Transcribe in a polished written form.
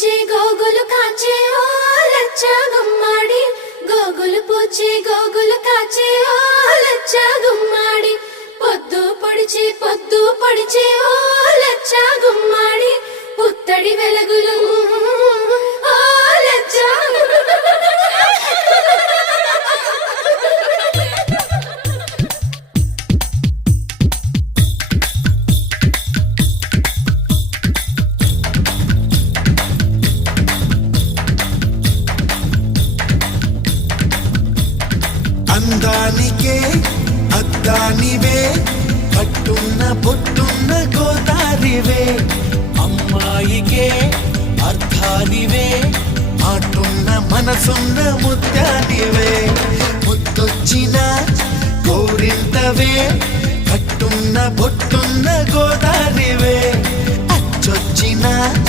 పూచి గోగులు కాచే ఓ లచ్చ గుమ్మాడి గోగులు పూచి గోగులు కాచే ఓ లచ్చ గుమ్మాడి పొద్దు పొడిచి ఓ లచ్చ గుమ్మాడి పుత్తడి వెలుగులు ఓ లచ్చ అందానికే అద్దానివే పట్టున్న పొట్టున్న గోదారివే అమ్మాయికే అర్థానివే ఆటున్న మనసున్న ముత్యానివే ముద్దొచ్చిన గోరింతవే పట్టున్న పొట్టున్న గోదారివే అచ్చొచ్చిన